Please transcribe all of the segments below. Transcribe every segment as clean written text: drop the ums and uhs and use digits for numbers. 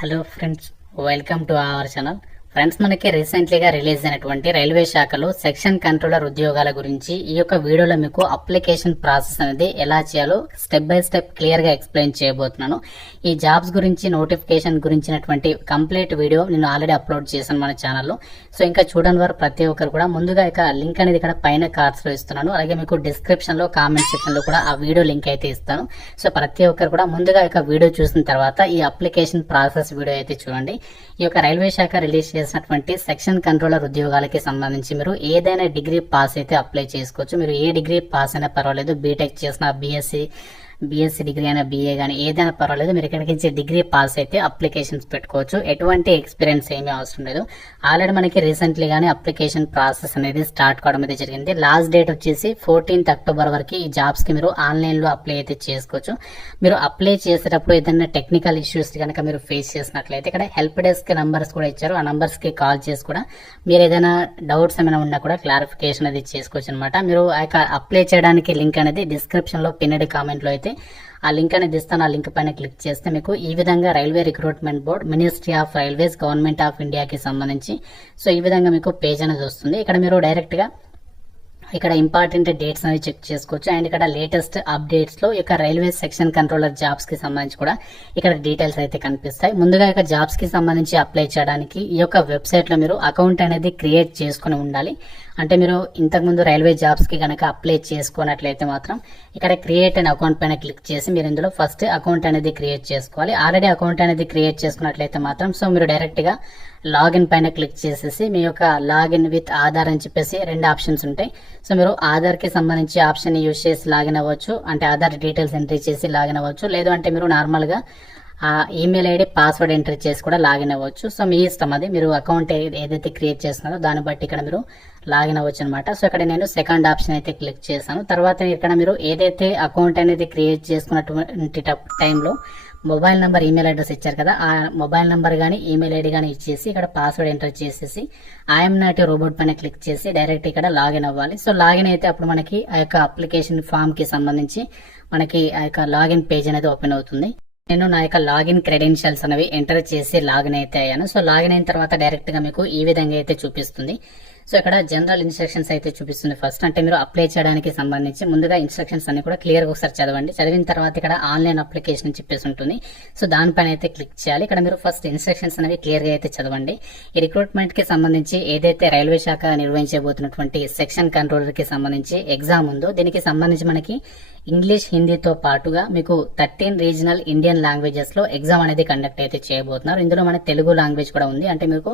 Hello friends, welcome to our channel. Friends, మనకి రీసెంట్లీగా release అయినటువంటి railway శాఖలో సెక్షన్ కంట్రోలర్ ఉద్యోగాల గురించి ఈ యొక్క వీడియోలో మీకు అప్లికేషన్ ప్రాసెస్ అనేది ఎలా చేయాలో స్టెప్ బై స్టెప్ క్లియర్ గా ఎక్స్ప్లెయిన్ చేయబోతున్నాను. ఈ జాబ్స్ గురించి నోటిఫికేషన్ గురించినటువంటి కంప్లీట్ వీడియో నేను ఆల్రెడీ అప్లోడ్ చేశాను మన ఛానల్లో. సో ఇంకా చూడని వారు ప్రతి ఒక్కరు కూడా ముందుగా ఇక లింక్ అనేది ఇక్కడ పైన కార్డ్స్ లో ఇస్తున్నాను. అలాగే మీకు డిస్క్రిప్షన్ లో కామెంట్ సెక్షన్ లో కూడా ఆ వీడియో లింక్ అయితే ఇస్తాను. సో ప్రతి ఒక్కరు కూడా ముందుగా ఇక వీడియో చూసిన తర్వాత ఈ అప్లికేషన్ ప్రాసెస్ వీడియో అయితే చూడండి. ఈ యొక్క రైల్వే శాఖ రిలీజ్ చేసినటువంటి సెక్షన్ కంట్రోలర్ ఉద్యోగాలకి సంబంధించి మీరు ఏదైనా డిగ్రీ పాస్ అయితే అప్లై చేసుకోవచ్చు. మీరు ఏ డిగ్రీ పాస్ అయినా పర్వాలేదు, బీటెక్ చేసిన, బీఎస్సీ డిగ్రీ అయినా, బీఏ కానీ ఏదైనా పర్వాలేదు, మీరు ఇక్కడికి నుంచి డిగ్రీ పాస్ అయితే అప్లికేషన్స్ పెట్టుకోవచ్చు. ఎటువంటి ఎక్స్పీరియన్స్ ఏమీ అవసరం లేదు. ఆల్రెడీ మనకి రీసెంట్లీ గానీ అప్లికేషన్ ప్రాసెస్ అనేది స్టార్ట్ కావడం అయితే జరిగింది. లాస్ట్ డేట్ వచ్చేసి 14th అక్టోబర్ వరకు ఈ జాబ్స్ కి మీరు ఆన్లైన్ లో అప్లై అయితే చేసుకోవచ్చు. మీరు అప్లై చేసేటప్పుడు ఏదైనా టెక్నికల్ ఇష్యూస్ కనుక మీరు ఫేస్ చేసినట్లయితే ఇక్కడ హెల్ప్ డెస్క్ నంబర్స్ కూడా ఇచ్చారు. ఆ నంబర్స్ కి కాల్ చేసి కూడా మీరు ఏదైనా డౌట్స్ ఏమైనా ఉన్నా కూడా క్లారిఫికేషన్ అది చేసుకోవచ్చు అనమాట. మీరు అప్లై చేయడానికి లింక్ అనేది డిస్క్రిప్షన్ లో పిన్నెడ్ కామెంట్ లో అయితే ఆ లింక్ అనేది ఇస్తాను. ఆ లింక్ పైన క్లిక్ చేస్తే మీకు ఈ విధంగా railway recruitment board, ministry of railways, government of ఇండియాకి సంబంధించి సో ఈ విధంగా మీకు పేజ్ అనేది వస్తుంది. ఇక్కడ మీరు డైరెక్ట్ గా ఇక్కడ ఇంపార్టెంట్ డేట్స్ అనేవి చెక్ చేసుకోవచ్చు. అండ్ ఇక్కడ లేటెస్ట్ అప్డేట్స్ లో ఇక రైల్వే సెక్షన్ కంట్రోలర్ జాబ్స్ కి సంబంధించి కూడా ఇక్కడ డీటెయిల్స్ అయితే కనిపిస్తాయి. ముందుగా ఇక జాబ్స్ కి సంబంధించి అప్లై చేయడానికి ఈ యొక్క వెబ్సైట్ లో మీరు అకౌంట్ అనేది క్రియేట్ చేసుకుని ఉండాలి. అంటే మీరు ఇంతకుముందు రైల్వే జాబ్స్ కి కనుక అప్లై చేసుకున్నట్లయితే మాత్రం ఇక్కడ క్రియేట్ అనే అకౌంట్ పైన క్లిక్ చేసి మీరు ఇందులో ఫస్ట్ అకౌంట్ అనేది క్రియేట్ చేసుకోవాలి. ఆల్రెడీ అకౌంట్ అనేది క్రియేట్ చేసుకున్నట్లయితే మాత్రం సో మీరు డైరెక్ట్ గా లాగిన్ పైన క్లిక్ చేసేసి మీ యొక్క లాగిన్ విత్ ఆధార్ అని చెప్పేసి 2 ఆప్షన్స్ ఉంటాయి. సో మీరు ఆధార్ కి సంబంధించి ఆప్షన్ యూజ్ చేసి లాగిన్ అవ్వచ్చు, అంటే ఆధార్ డీటెయిల్స్ ఎంట్రీ చేసి లాగిన్ అవ్వచ్చు. లేదు అంటే మీరు నార్మల్ గా ఆ ఈమెయిల్ ఐడి, పాస్వర్డ్ ఎంట్రీ చేసి కూడా లాగిన్ అవ్వచ్చు. సో మీ ఇష్టం, అది మీరు అకౌంట్ ఏదైతే క్రియేట్ చేస్తున్నారో దాన్ని బట్టి ఇక్కడ మీరు లాగిన్ అవ్వచ్చు అనమాట. సో ఇక్కడ నేను సెకండ్ ఆప్షన్ అయితే క్లిక్ చేశాను. తర్వాత ఇక్కడ మీరు ఏదైతే అకౌంట్ అనేది క్రియేట్ చేసుకున్నటువంటి టైంలో మొబైల్ నెంబర్, ఈమెయిల్ అడ్రస్ ఇచ్చారు కదా, ఆ మొబైల్ నెంబర్ కానీ ఈమెయిల్ ఐడి కానీ ఇచ్చేసి ఇక్కడ పాస్వర్డ్ ఎంటర్ చేసేసి ఐఎమ్ నాట్ రోబోట్ పైన క్లిక్ చేసి డైరెక్ట్ ఇక్కడ లాగిన్ అవ్వాలి. సో లాగిన్ అయితే అప్పుడు మనకి ఆ యొక్క అప్లికేషన్ ఫామ్ కి సంబంధించి మనకి ఆ యొక్క లాగిన్ పేజ్ అనేది ఓపెన్ అవుతుంది. నేను నా యొక్క లాగిన్ క్రెడెన్షియల్స్ అనేవి ఎంటర్ చేసి లాగిన్ అయితే అయ్యాను. సో లాగిన్ అయిన తర్వాత డైరెక్ట్ గా మీకు ఈ విధంగా అయితే చూపిస్తుంది. సో ఇక్కడ జనరల్ ఇన్స్ట్రక్షన్స్ అయితే చూపిస్తుంది. ఫస్ట్ అంటే మీరు అప్లై చేయడానికి సంబంధించి ముందుగా ఇన్స్ట్రక్షన్స్ అన్ని కూడా క్లియర్ గా ఒకసారి చదవండి. చదివిన తర్వాత ఇక్కడ ఆన్లైన్ అప్లికేషన్ చెప్పేసి ఉంటుంది. సో దానిపైన అయితే క్లిక్ చేయాలి. ఇక్కడ మీరు ఫస్ట్ ఇన్స్ట్రక్షన్స్ అనేవి క్లియర్ గా అయితే చదవండి. ఈ రిక్రూట్మెంట్ కి సంబంధించి ఏదైతే రైల్వే శాఖ నిర్వహించబోతున్నటువంటి సెక్షన్ కంట్రోలర్ కి సంబంధించి ఎగ్జామ్ ఉందో దీనికి సంబంధించి మనకి ఇంగ్లీష్, హిందీతో పాటుగా మీకు 13 రీజనల్ ఇండియన్ లాంగ్వేజెస్ లో ఎగ్జామ్ అనేది కండక్ట్ అయితే చేయబోతున్నారు. ఇందులో మన తెలుగు లాంగ్వేజ్ కూడా ఉంది. అంటే మీకు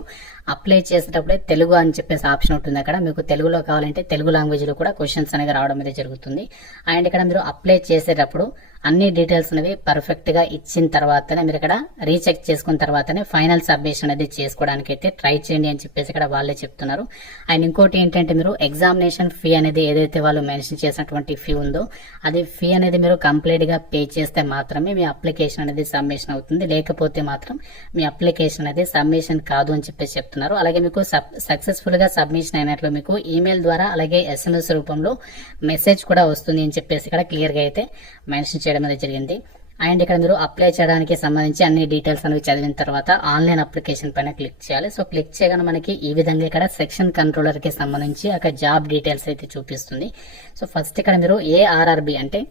అప్లై చేసేటప్పుడే తెలుగు అని చెప్పేసి ఆప్షన్ ఉంటుంది. అక్కడ మీకు తెలుగులో కావాలంటే తెలుగు లాంగ్వేజ్ లో కూడా క్వశ్చన్స్ అనేది రావడం అయితే జరుగుతుంది. అండ్ ఇక్కడ మీరు అప్లై చేసేటప్పుడు అన్ని డీటెయిల్స్ అనేవి పర్ఫెక్ట్ గా ఇచ్చిన తర్వాతనే మీరు ఇక్కడ రీచెక్ చేసుకున్న తర్వాతనే ఫైనల్ సబ్మిషన్ అనేది చేసుకోవడానికి అయితే ట్రై చేయండి అని చెప్పేసి ఇక్కడ వాళ్ళే చెప్తున్నారు. అండ్ ఇంకోటి ఏంటంటే మీరు ఎగ్జామినేషన్ ఫీ అనేది ఏదైతే వాళ్ళు మెన్షన్ చేసినటువంటి ఫీ ఉందో అది ఫీ అనేది మీరు కంప్లీట్ గా పే చేస్తే మాత్రమే మీ అప్లికేషన్ అనేది సబ్మిషన్ అవుతుంది. లేకపోతే మాత్రం మీ అప్లికేషన్ అనేది సబ్మిషన్ కాదు అని చెప్పేసి చెప్తున్నారు. అలాగే మీకు సక్సెస్ఫుల్ గా సబ్మిషన్ అయినట్లు మీకు ఈమెయిల్ ద్వారా అలాగే SMS రూపంలో మెసేజ్ కూడా వస్తుంది అని చెప్పేసి ఇక్కడ క్లియర్ గా అయితే మెన్షన్ చేయడం అనేది జరిగింది. అండ్ ఇక్కడ మీరు అప్లై చేయడానికి సంబంధించి అన్ని డీటెయిల్స్ అనేవి చదివిన తర్వాత ఆన్లైన్ అప్లికేషన్ పైన క్లిక్ చేయాలి. సో క్లిక్ చేయగానే మనకి ఈ విధంగా ఇక్కడ సెక్షన్ కంట్రోలర్ కి సంబంధించి ఒక జాబ్ డీటెయిల్స్ అయితే చూపిస్తుంది. సో ఫస్ట్ ఇక్కడ మీరు ARRB అంటే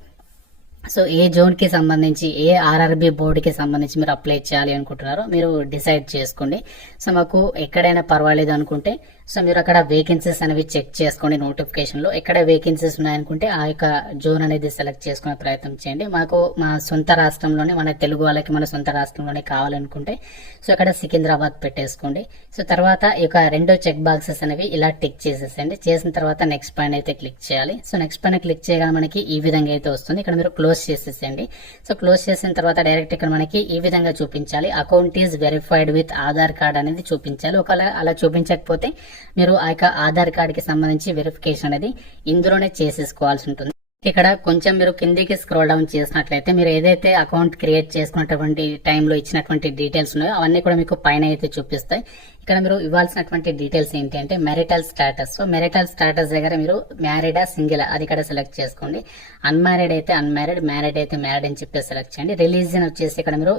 సో ఏ జోన్ కి సంబంధించి, ఏ RRB బోర్డు కి సంబంధించి మీరు అప్లై చేయాలి అనుకుంటున్నారో మీరు డిసైడ్ చేసుకోండి. సో మాకు ఎక్కడైనా పర్వాలేదు అనుకుంటే సో మీరు అక్కడ వేకెన్సీస్ అనేవి చెక్ చేసుకోండి. నోటిఫికేషన్ లో ఎక్కడ వేకెన్సీస్ ఉన్నాయనుకుంటే ఆ యొక్క జోన్ అనేది సెలెక్ట్ చేసుకునే ప్రయత్నం చేయండి. మాకు మా సొంత రాష్ట్రంలోనే, మన తెలుగు వాళ్ళకి మన సొంత రాష్ట్రంలోనే కావాలనుకుంటే సో అక్కడ సికింద్రాబాద్ పెట్టేసుకోండి. సో తర్వాత ఈ యొక్క 2 చెక్ బాక్సెస్ అనేవి ఇలా టిక్ చేసేసండి. చేసిన తర్వాత నెక్స్ట్ పైన అయితే క్లిక్ చేయాలి. సో నెక్స్ట్ పైన క్లిక్ చేయగానే మనకి ఈ విధంగా అయితే వస్తుంది. ఇక్కడ మీరు క్లోజ్ చేసేసేయండి. సో క్లోజ్ చేసిన తర్వాత డైరెక్ట్ ఇక్కడ మనకి ఈ విధంగా చూపించాలి, account is verified with Aadhaar card అనేది చూపించాలి. ఒకవేళ అలా చూపించకపోతే మీరు ఆ యొక్క ఆధార్ కార్డ్ కి సంబంధించి వెరిఫికేషన్ అనేది ఇందులోనే చేసేసుకోవాల్సి ఉంటుంది. ఇక్కడ కొంచెం మీరు కిందికి స్క్రోల్ డౌన్ చేసినట్లయితే మీరు ఏదైతే అకౌంట్ క్రియేట్ చేసుకున్నటువంటి టైంలో ఇచ్చినటువంటి డీటెయిల్స్ ఉన్నాయో అవన్నీ కూడా మీకు పైన అయితే చూపిస్తాయి. ఇక్కడ మీరు ఇవ్వాల్సినటువంటి డీటెయిల్స్ ఏంటి అంటే marital status. So marital status దగ్గర మీరు మ్యారీడా సింగిల్ అది ఇక్కడ సెలెక్ట్ చేసుకోండి. అన్మ్యారీడ్ అయితే అన్మ్యారీడ్, మ్యారీడ్ అయితే మ్యారీడ్ అని చెప్పి సెలెక్ట్ చేయండి. రిలీజియన్ వచ్చేసి ఇక్కడ మీరు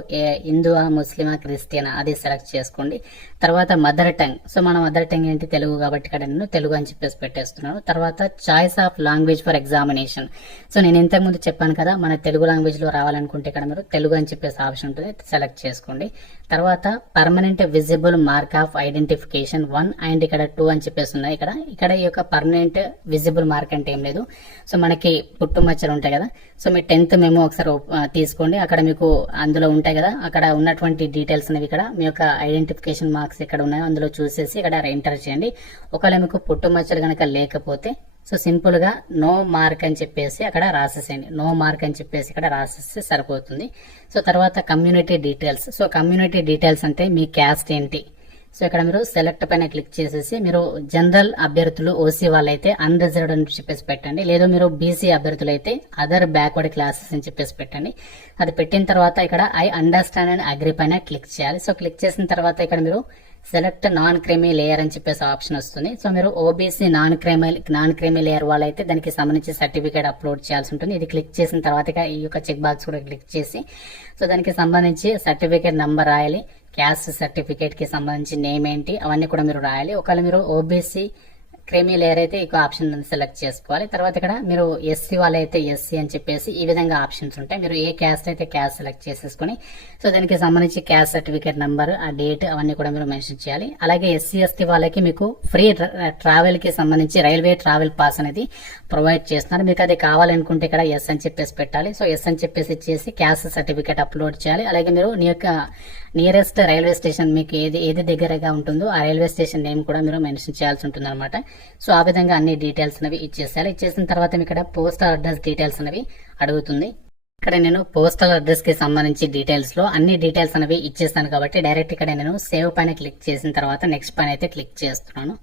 హిందువా, ముస్లిమా, క్రిస్టియనా అది సెలెక్ట్ చేసుకోండి. తర్వాత మదర్ టంగ్. సో మన మదర్ టంగ్ ఏంటి తెలుగు కాబట్టి ఇక్కడ నేను తెలుగు అని చెప్పేసి పెట్టేస్తున్నాను. తర్వాత choice of language for examination. So నేను ఇంతకుముందు చెప్పాను కదా మన తెలుగు లాంగ్వేజ్ లో రావాలనుకుంటే ఇక్కడ మీరు తెలుగు అని చెప్పేసి ఆప్షన్ ఉంటుంది, సెలెక్ట్ చేసుకోండి. తర్వాత permanent visible mark of identification 1 and ఇక్కడ 2 అని చెప్పేసి ఉన్నాయి. ఇక్కడ ఈ యొక్క పర్మనెంట్ విజిబుల్ మార్క్ అంటే ఏం లేదు. సో మనకి పుట్టుమచ్చలు ఉంటాయి కదా, సో మీ 10th మెమో ఒకసారి తీసుకోండి. అక్కడ మీకు అందులో ఉంటాయి కదా, అక్కడ ఉన్నటువంటి డీటెయిల్స్ అనేవి ఇక్కడ మీ యొక్క ఐడెంటిఫికేషన్ మార్క్స్ ఎక్కడ ఉన్నాయో అందులో చూసేసి ఇక్కడ ఎంటర్ చేయండి. ఒకవేళ మీకు పుట్టుమచ్చలు కనుక లేకపోతే సో సింపుల్ గా నో మార్క్ అని చెప్పేసి అక్కడ రాసేసేయండి. నో మార్క్ అని చెప్పేసి ఇక్కడ రాసేస్తే సరిపోతుంది. సో తర్వాత community details. So community details అంటే మీ క్యాస్ట్ ఏంటి. సో ఇక్కడ మీరు సెలెక్ట్ పైన క్లిక్ చేసేసి మీరు జనరల్ అభ్యర్థులు ఓసీ వాళ్ళైతే అన్రిజర్వ్డ్ అని చెప్పేసి పెట్టండి. లేదు మీరు బీసీ అభ్యర్థులు అయితే అదర్ బ్యాక్వర్డ్ క్లాసెస్ అని చెప్పేసి పెట్టండి. అది పెట్టిన తర్వాత ఇక్కడ ఐ అండర్స్టాండ్ అండ్ అగ్రీ పైన క్లిక్ చేయాలి. సో క్లిక్ చేసిన తర్వాత ఇక్కడ మీరు సెలెక్ట్ నాన్ క్రీమీ లేయర్ అని చెప్పేసి ఆప్షన్ వస్తుంది. సో మీరు ఓబీసీ నాన్ క్రీమీ లేయర్ వాళ్ళైతే దానికి సంబంధించి సర్టిఫికేట్ అప్లోడ్ చేయాల్సి ఉంటుంది. ఇది క్లిక్ చేసిన తర్వాత ఈ యొక్క చెక్ బాక్స్ కూడా క్లిక్ చేసి సో దానికి సంబంధించి సర్టిఫికేట్ నంబర్ రాయాలి. క్యాస్ట్ సర్టిఫికేట్ కి సంబంధించి నేమ్ ఏంటి అవన్నీ కూడా మీరు రాయాలి. ఒకవేళ మీరు ఓబీసీ క్రీమీ లేయర్ అయితే ఈ ఆప్షన్ సెలెక్ట్ చేసుకోవాలి. తర్వాత ఇక్కడ మీరు ఎస్సీ వాళ్ళైతే ఎస్సీ అని చెప్పేసి ఈ విధంగా ఆప్షన్స్ ఉంటాయి. మీరు ఏ క్యాస్ట్ అయితే క్యాస్ట్ సెలెక్ట్ చేసేసుకుని సో దానికి సంబంధించి క్యాస్ట్ సర్టిఫికేట్ నంబర్, ఆ డేట్ అవన్నీ కూడా మీరు మెన్షన్ చేయాలి. అలాగే ఎస్సీ ఎస్టీ వాళ్ళకి మీకు ఫ్రీ ట్రావెల్ కి సంబంధించి రైల్వే ట్రావెల్ పాస్ అనేది ప్రొవైడ్ చేస్తున్నారు. మీకు అది కావాలనుకుంటే ఇక్కడ ఎస్ అని చెప్పేసి పెట్టాలి. సో ఎస్ అని చెప్పేసి ఇచ్చేసి క్యాస్ట్ సర్టిఫికేట్ అప్లోడ్ చేయాలి. అలాగే మీరు నీ యొక్క నియరెస్ట్ రైల్వే స్టేషన్ మీకు ఏది దగ్గరగా ఉంటుందో ఆ రైల్వే స్టేషన్ నేమ్ కూడా మీరు మెన్షన్ చేయాల్సి ఉంటుంది అనమాట. సో ఆ విధంగా అన్ని డీటెయిల్స్ అనేవి ఇచ్చేసేయాలి. ఇచ్చేసిన తర్వాత మీకు ఇక్కడ పోస్టల్ అడ్రస్ డీటెయిల్స్ అనేవి అడుగుతుంది. ఇక్కడ నేను పోస్టల్ అడ్రస్ కి సంబంధించి డీటెయిల్స్ లో అన్ని డీటెయిల్స్ అనేవి ఇచ్చేస్తాను కాబట్టి డైరెక్ట్ ఇక్కడ నేను సేవ్ పైన క్లిక్ చేసిన తర్వాత నెక్స్ట్ పైన అయితే క్లిక్ చేస్తున్నాను.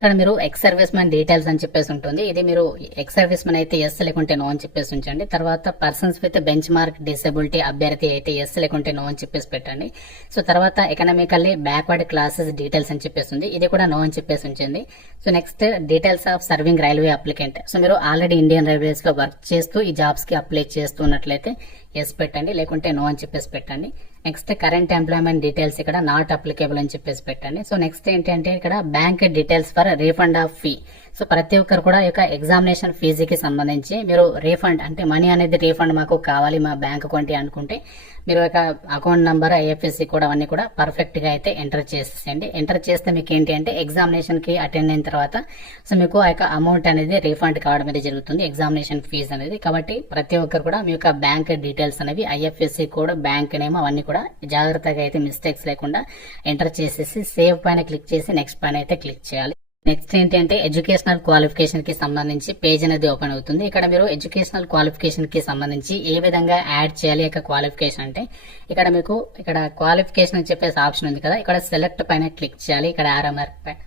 ఇక్కడ మీరు ఎక్స్ సర్వీస్ మ్యాన్ డీటెయిల్స్ అని చెప్పేసి ఉంటుంది. ఇది మీరు ఎక్స్ సర్వీస్ మ్యాన్ అయితే ఎస్ లేకుంటే నో అని చెప్పేసి ఉంచండి. తర్వాత persons with bench mark disability అభ్యర్థి అయితే ఎస్ లేకుంటే నో అని చెప్పేసి పెట్టండి. సో తర్వాత ఎకనామికల్లీ బ్యాక్వర్డ్ క్లాసెస్ డీటెయిల్స్ అని చెప్పేసి ఉంది, ఇది కూడా నో అని చెప్పేసి ఉంచండి. So next details of serving railway applicant. So మీరు ఆల్రెడీ ఇండియన్ రైల్వేస్ లో వర్క్ చేస్తూ ఈ జాబ్స్ కి అప్లై చేస్తున్నట్లయితే ఎస్ పెట్టండి, లేకుంటే నో అని చెప్పేసి పెట్టండి. నెక్స్ట్ కరెంట్ ఎంప్లాయ్మెంట్ డీటెయిల్స్ ఇక్కడ నాట్ అప్లికేబుల్ అని చెప్పేసి పెట్టండి. సో నెక్స్ట్ ఏంటంటే ఇక్కడ bank details for refund of fee. So ప్రతి ఒక్కరు కూడా ఈ యొక్క ఎగ్జామినేషన్ ఫీజుకి సంబంధించి మీరు రీఫండ్ అంటే మనీ అనేది రీఫండ్ మాకు కావాలి మా బ్యాంక్ అకౌంట్ అనుకుంటే మీరు ఒక అకౌంట్ నంబర్, ఐఎఫ్ఎస్సి కూడా అవన్నీ కూడా పర్ఫెక్ట్ గా అయితే ఎంటర్ చేసేయండి. ఎంటర్ చేస్తే మీకు ఏంటి అంటే ఎగ్జామినేషన్ కి అటెండ్ అయిన తర్వాత సో మీకు ఆ యొక్క అమౌంట్ అనేది రీఫండ్ కావడం అనేది జరుగుతుంది, ఎగ్జామినేషన్ ఫీజు అనేది. కాబట్టి ప్రతి ఒక్కరు కూడా మీ యొక్క బ్యాంక్ డీటెయిల్స్ అనేవి ఐఎఫ్ఎస్సి కోడ్, బ్యాంక్ నేమ్ అవన్నీ కూడా జాగ్రత్తగా అయితే మిస్టేక్స్ లేకుండా ఎంటర్ చేసేసి సేవ్ పైన క్లిక్ చేసి నెక్స్ట్ పైన అయితే క్లిక్ చేయాలి. నెక్స్ట్ ఏంటంటే ఎడ్యుకేషనల్ క్వాలిఫికేషన్ కి సంబంధించి పేజ్ అనేది ఓపెన్ అవుతుంది. ఇక్కడ మీరు ఎడ్యుకేషనల్ క్వాలిఫికేషన్ కి సంబంధించి ఏ విధంగా యాడ్ చేయాలి యొక్క క్వాలిఫికేషన్ అంటే ఇక్కడ మీకు ఇక్కడ క్వాలిఫికేషన్ అని చెప్పేసి ఆప్షన్ ఉంది కదా, ఇక్కడ సెలెక్ట్ పైన క్లిక్ చేయాలి. ఇక్కడ ఆరో మార్క్ పైన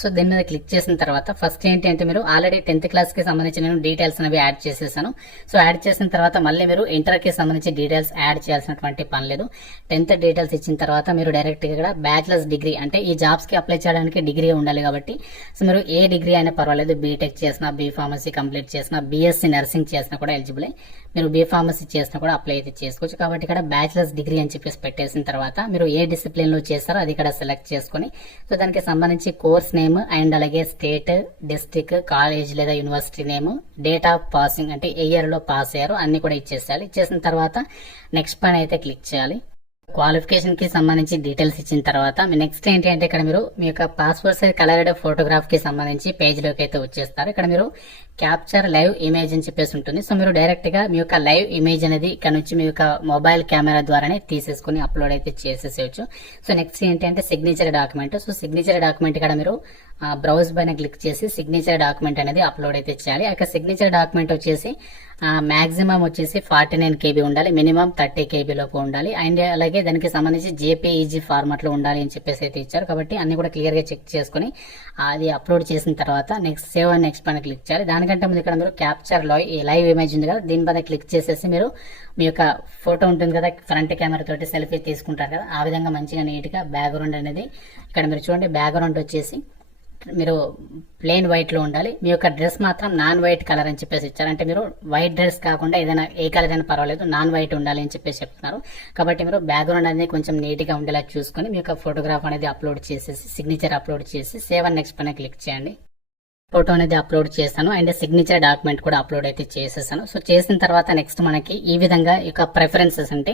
సో దీని మీద క్లిక్ చేసిన తర్వాత ఫస్ట్ ఏంటి అంటే మీరు ఆల్రెడీ 10th క్లాస్ కి సంబంధించి నేను డీటెయిల్స్ అనేవి యాడ్ చేసేసాను. సో యాడ్ చేసిన తర్వాత మళ్ళీ మీరు ఇంటర్ కి సంబంధించి డీటెయిల్స్ యాడ్ చేయాల్సినటువంటి పని లేదు. 10th డీటెయిల్స్ ఇచ్చిన తర్వాత మీరు డైరెక్ట్ గా ఇక్కడ బ్యాచిలర్స్ డిగ్రీ అంటే ఈ జాబ్స్ కి అప్లై చేయడానికి డిగ్రీ ఉండాలి కాబట్టి సో మీరు ఏ డిగ్రీ అయినా పర్వాలేదు, బీటెక్ చేసినా, బీ ఫార్మసీ కంప్లీట్ చేసినా, బీఎస్సీ నర్సింగ్ చేసినా కూడా ఎలిజిబుల్. మీరు బీ ఫార్మసీ చేసినా కూడా అప్లై అయితే చేసుకోవచ్చు. కాబట్టి ఇక్కడ బ్యాచిలర్స్ డిగ్రీ అని చెప్పేసి పెట్టేసిన తర్వాత మీరు ఏ డిసిప్లిన్ లో చేస్తారో అది ఇక్కడ సెలెక్ట్ చేసుకుని సో దానికి సంబంధించి కోర్స్ నేమ్ అండ్ అలాగే స్టేట్, డిస్ట్రిక్ట్, కాలేజ్ లేదా university name, date of passing అంటే ఏ ఇయర్ లో పాస్ అయ్యారో అన్ని కూడా ఇచ్చేసేయాలి. ఇచ్చేసిన తర్వాత నెక్స్ట్ పైన అయితే క్లిక్ చేయాలి. క్వాలిఫికేషన్ కి సంబంధించి డీటెయిల్స్ ఇచ్చిన తర్వాత నెక్స్ట్ ఏంటి అంటే ఇక్కడ మీరు మీ యొక్క పాస్పోర్ట్ సైజ్ కలర్డ్ ఫోటోగ్రాఫ్ కి సంబంధించి పేజ్ లోకి అయితే వచ్చేస్తారు. ఇక్కడ మీరు క్యాప్చర్ లైవ్ ఇమేజ్ అని చెప్పేసి ఉంటుంది. సో మీరు డైరెక్ట్ గా మీ యొక్క లైవ్ ఇమేజ్ అనేది ఇక్కడ నుంచి మీ యొక్క మొబైల్ కెమెరా ద్వారానే తీసేసుకుని అప్లోడ్ అయితే చేసేసేయచ్చు. సో నెక్స్ట్ ఏంటి అంటే signature document. So signature document ఇక్కడ మీరు బ్రౌజ్ పైన క్లిక్ చేసి సిగ్నేచర్ డాక్యుమెంట్ అనేది అప్లోడ్ అయితే చేయాలి. ఆ సిగ్నేచర్ డాక్యుమెంట్ వచ్చేసి మాక్సిమం వచ్చేసి 49 KB ఉండాలి, మినిమం 30 KB లోపు ఉండాలి. అండ్ అలాగే దానికి సంబంధించి JPEG ఫార్మాట్ లో ఉండాలి అని చెప్పేసి అయితే ఇచ్చారు. కాబట్టి అన్ని కూడా క్లియర్ గా చెక్ చేసుకుని అది అప్లోడ్ చేసిన తర్వాత నెక్స్ట్ సేవ్ అండ్ నెక్స్ట్ పైన క్లిక్ చేయాలి. దానికంటే ముందు ఇక్కడ మీరు క్యాప్చర్ లైవ్ ఇమేజ్ ఉంది కదా, దీనిపైన క్లిక్ చేసేసి మీరు మీ యొక్క ఫోటో ఉంటుంది కదా, ఫ్రంట్ కెమెరా తోటి సెల్ఫీ తీసుకుంటారు కదా, ఆ విధంగా మంచిగా నీట్ గా బ్యాక్గ్రౌండ్ అనేది ఇక్కడ మీరు చూడండి. బ్యాక్గ్రౌండ్ వచ్చేసి మీరు ప్లెయిన్ వైట్ లో ఉండాలి. మీ యొక్క డ్రెస్ మాత్రం నాన్ వైట్ కలర్ అని చెప్పేసి ఇచ్చారు. అంటే మీరు వైట్ డ్రెస్ కాకుండా ఏదైనా ఏ కలర్ అయినా పర్వాలేదు, నాన్ వైట్ ఉండాలి అని చెప్పేసి చెప్తున్నారు. కాబట్టి మీరు బ్యాక్గ్రౌండ్ అనేది కొంచెం నీట్ గా ఉండేలా చూసుకొని మీ యొక్క ఫోటోగ్రాఫ్ అనేది అప్లోడ్ చేసేసి సిగ్నేచర్ అప్లోడ్ చేసి సేవ్ అండ్ నెక్స్ట్ పైన క్లిక్ చేయండి. ఫోటో అనేది అప్లోడ్ చేస్తాను అండ్ సిగ్నేచర్ డాక్యుమెంట్ కూడా అప్లోడ్ అయితే చేసేసాను. సో చేసిన తర్వాత నెక్స్ట్ మనకి ఈ విధంగా ఇక ప్రిఫరెన్సెస్ అంటే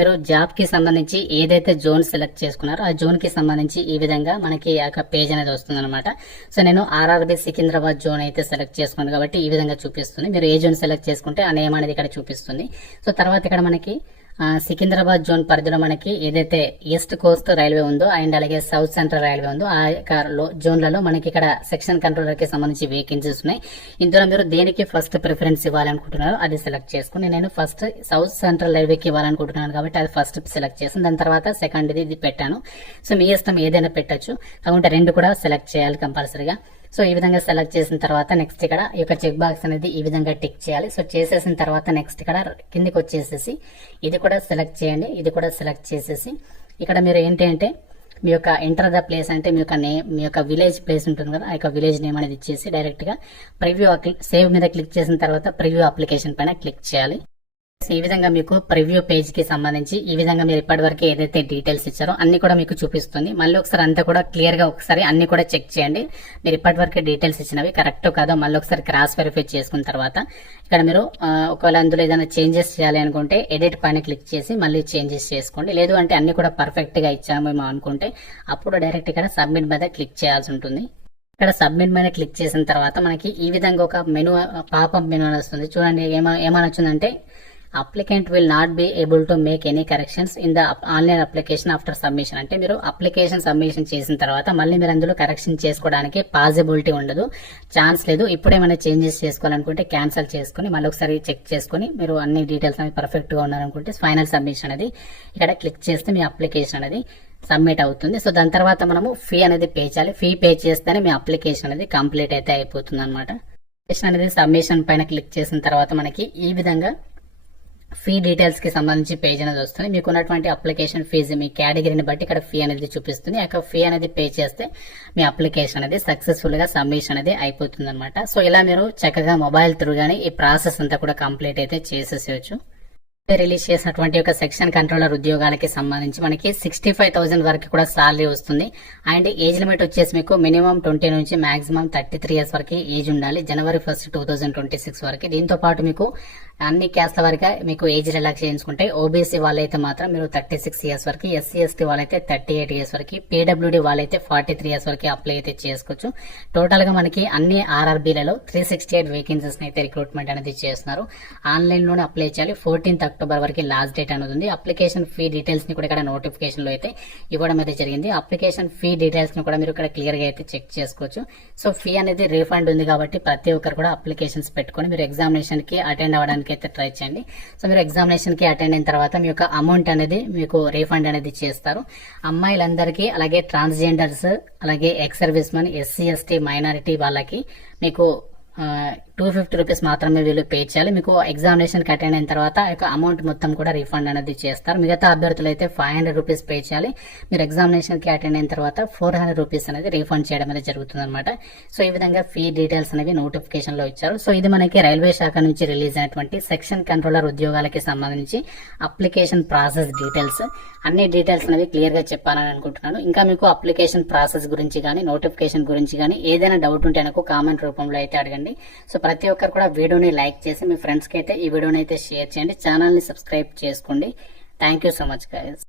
మీరు జాబ్ కి సంబంధించి ఏదైతే జోన్ సెలెక్ట్ చేసుకున్నారో ఆ జోన్ కి సంబంధించి ఈ విధంగా మనకి ఒక పేజ్ అనేది వస్తుంది అనమాట. సో నేను RRB సికింద్రాబాద్ జోన్ అయితే సెలెక్ట్ చేసుకున్నాను కాబట్టి ఈ విధంగా చూపిస్తుంది. మీరు ఏ జోన్ సెలెక్ట్ చేసుకుంటే ఆ నేమ్ అనేది ఇక్కడ చూపిస్తుంది. సో తర్వాత ఇక్కడ మనకి సికింద్రాబాద్ జోన్ పరిధిలో మనకి ఏదైతే ఈస్ట్ కోస్ట్ రైల్వే ఉందో అండ్ అలాగే సౌత్ సెంట్రల్ రైల్వే ఉందో ఆ జోన్లలో మనకి ఇక్కడ సెక్షన్ కంట్రోలర్ కి సంబంధించి వేకెన్సీస్ ఉన్నాయి. ఇందులో మీరు దేనికి ఫస్ట్ ప్రిఫరెన్స్ ఇవ్వాలనుకుంటున్నారో అది సెలెక్ట్ చేసుకుని నేను ఫస్ట్ సౌత్ సెంట్రల్ రైల్వేకి ఇవ్వాలనుకుంటున్నాను కాబట్టి అది ఫస్ట్ సెలెక్ట్ చేసాను. దాని తర్వాత సెకండ్ ఇది పెట్టాను. సో మీ ఇష్టం ఏదైనా పెట్టచ్చు, కాకుంటే రెండు కూడా సెలెక్ట్ చేయాలి కంపల్సరీగా. సో ఈ విధంగా సెలెక్ట్ చేసిన తర్వాత నెక్స్ట్ ఇక్కడ ఈ యొక్క చెక్ బాక్స్ అనేది ఈ విధంగా టిక్ చేయాలి. సో చేసేసిన తర్వాత నెక్స్ట్ ఇక్కడ కిందికి వచ్చేసేసి ఇది కూడా సెలెక్ట్ చేయండి. ఇది కూడా సెలెక్ట్ చేసేసి ఇక్కడ మీరు ఏంటి అంటే మీ యొక్క ఎంటర్ ద ప్లేస్ అంటే మీ యొక్క నేమ్, మీ యొక్క విలేజ్ ప్లేస్ ఉంటుంది కదా, ఆ యొక్క విలేజ్ నేమ్ అనేది ఇచ్చేసి డైరెక్ట్ గా ప్రివ్యూ సేవ్ మీద క్లిక్ చేసిన తర్వాత ప్రివ్యూ అప్లికేషన్ పైన క్లిక్ చేయాలి. ఈ విధంగా మీకు ప్రివ్యూ పేజ్ కి సంబంధించి ఈ విధంగా మీరు ఇప్పటివరకు ఏదైతే డీటెయిల్స్ ఇచ్చారో అన్ని కూడా మీకు చూపిస్తుంది. మళ్ళీ ఒకసారి అంతా కూడా క్లియర్ గా ఒకసారి అన్ని కూడా చెక్ చేయండి. మీరు ఇప్పటివరకు డీటెయిల్స్ ఇచ్చినవి కరెక్ట్ కాదో మళ్ళీ ఒకసారి క్రాస్ వెరిఫై చేసుకున్న తర్వాత ఇక్కడ మీరు ఒకవేళ అందులో ఏదైనా చేంజెస్ చేయాలి అనుకుంటే ఎడిట్ పైన క్లిక్ చేసి మళ్ళీ చేంజెస్ చేసుకోండి. లేదు అంటే అన్ని కూడా పర్ఫెక్ట్ గా ఇచ్చామేమో అనుకుంటే అప్పుడు డైరెక్ట్ ఇక్కడ సబ్మిట్ మీద క్లిక్ చేయాల్సి ఉంటుంది. ఇక్కడ సబ్మిట్ మీద క్లిక్ చేసిన తర్వాత మనకి ఈ విధంగా ఒక మెనూ పాపప్ మెనూ వస్తుంది. చూడండి ఏమని వచ్చిందంటే applicant will not be able to make any corrections in the online application after submission. అంటే మీరు అప్లికేషన్ సబ్మిషన్ చేసిన తర్వాత మళ్ళీ మీరు అందులో కరెక్షన్ చేసుకోవడానికి పాసిబిలిటీ ఉండదు, ఛాన్స్ లేదు. ఇప్పుడు ఏమైనా చేంజెస్ చేసుకోవాలనుకుంటే క్యాన్సిల్ చేసుకుని మళ్ళీ ఒకసారి చెక్ చేసుకుని మీరు అన్ని డీటెయిల్స్ అనేది పర్ఫెక్ట్ గా ఉన్నారనుకుంటే ఫైనల్ సబ్మిషన్ అనేది ఇక్కడ క్లిక్ చేస్తే మీ అప్లికేషన్ అనేది సబ్మిట్ అవుతుంది. సో దాని తర్వాత మనము ఫీ అనేది పే చేయాలి. ఫీ పే చేస్తేనే మీ అప్లికేషన్ అనేది కంప్లీట్ అయితే అయిపోతుంది అనమాట. అప్లికేషన్ అనేది సబ్మిషన్ పైన క్లిక్ చేసిన తర్వాత మనకి ఈ విధంగా ఫీ డీటెయిల్స్ కి సంబంధించి పేజ్ అనేది వస్తుంది. మీకు ఉన్నటువంటి అప్లికేషన్ ఫీజు మీ కేటగిరీని బట్టి ఇక్కడ ఫీ అనేది చూపిస్తుంది. ఆ ఫీ అనేది పే చేస్తే మీ అప్లికేషన్ అనేది సక్సెస్ఫుల్ గా సబ్మిషన్ అనేది అయిపోతుంది అనమాట. సో ఇలా మీరు చక్కగా మొబైల్ త్రూ గానీ ఈ ప్రాసెస్ అంతా కూడా కంప్లీట్ అయితే చేసేసేయచ్చు. రిలీజ్ చేసినటువంటి ఒక సెక్షన్ కంట్రోలర్ ఉద్యోగాలకి సంబంధించి మనకి 65,000 వరకు కూడా సాలరీ వస్తుంది. అండ్ ఏజ్ లిమిట్ వచ్చేసి మీకు మినిమం 20 నుంచి మాక్సిమం 33 ఇయర్స్ వరకు ఏజ్ ఉండాలి, January 1, 2026 వరకు. దీంతో పాటు మీకు అన్ని క్యాస్ట్ల వరకు మీకు ఏజ్ రిలాక్స్ చేయించుకుంటే ఓబీసీ వాళ్ళైతే మాత్రం మీరు 36 ఇయర్స్ వరకు, SC/ST వాళ్ళైతే 38 ఇయర్స్ వరకు, PWD వాళ్ళైతే 43 ఇయర్స్ వరకు అప్లై అయితే చేసుకోవచ్చు. టోటల్ గా మనకి అన్ని RRBలలో 368 వేకెన్సీస్ అయితే రిక్రూట్మెంట్ అనేది చేస్తున్నారు. ఆన్లైన్ లోనే అప్లై చేయాలి. 14th అక్టోబర్ వరకు లాస్ట్ డేట్ అనేది ఉంది. అప్లికేషన్ ఫీ డీటెయిల్స్ ని కూడా ఇక్కడ నోటిఫికేషన్ లో అయితే ఇవ్వడం అయితే జరిగింది. అప్లికేషన్ ఫీ డీటెయిల్స్ ని కూడా మీరు ఇక్కడ క్లియర్ గా అయితే చెక్ చేసుకోవచ్చు. సో ఫీ అనేది రీఫండ్ ఉంది కాబట్టి ప్రతి ఒక్కరు కూడా అప్లికేషన్స్ పెట్టుకొని మీరు ఎగ్జామినేషన్ కి అటెండ్ అవ్వడానికి అయితే ట్రై చేయండి. సో మీరు ఎగ్జామినేషన్ కి అటెండ్ అయిన తర్వాత మీ యొక్క అమౌంట్ అనేది మీకు రీఫండ్ అనేది చేస్తారు. అమ్మాయిలందరికీ అలాగే ట్రాన్స్జెండర్స్ అలాగే ex service men, SC/ST minority వాళ్ళకి మీకు 250 రూపీస్ మాత్రమే వీళ్ళు పే చేయాలి. మీకు ఎగ్జామినేషన్ కి అటెండ్ అయిన తర్వాత అమౌంట్ మొత్తం కూడా రీఫండ్ అనేది చేస్తారు. మిగతా అభ్యర్థులు అయితే 500 రూపీస్ పే చేయాలి. మీరు ఎగ్జామినేషన్ కి అటెండ్ అయిన తర్వాత 400 రూపీస్ అనేది రీఫండ్ చేయడం అనేది జరుగుతుంది అనమాట. సో ఈ విధంగా ఫీ డీటెయిల్స్ అనేవి నోటిఫికేషన్ లో ఇచ్చారు. సో ఇది మనకి రైల్వే శాఖ నుంచి రిలీజ్ అయినటువంటి సెక్షన్ కంట్రోలర్ ఉద్యోగాలకి సంబంధించి అప్లికేషన్ ప్రాసెస్ డీటెయిల్స్, అన్ని డీటెయిల్స్ అనేవి క్లియర్ గా చెప్పాలని అనుకుంటున్నాను. ఇంకా మీకు అప్లికేషన్ ప్రాసెస్ గురించి కానీ నోటిఫికేషన్ గురించి కానీ ఏదైనా డౌట్ ఉంటే నాకు కామెంట్ రూపంలో అయితే అడగండి. సో ప్రతి ఒక్కరు కూడా వీడియోని లైక్ చేసి మీ ఫ్రెండ్స్ కి అయితే ఈ వీడియోని అయితే షేర్ చేయండి. ఛానల్ ని సబ్స్క్రైబ్ చేసుకోండి. Thank you so much guys.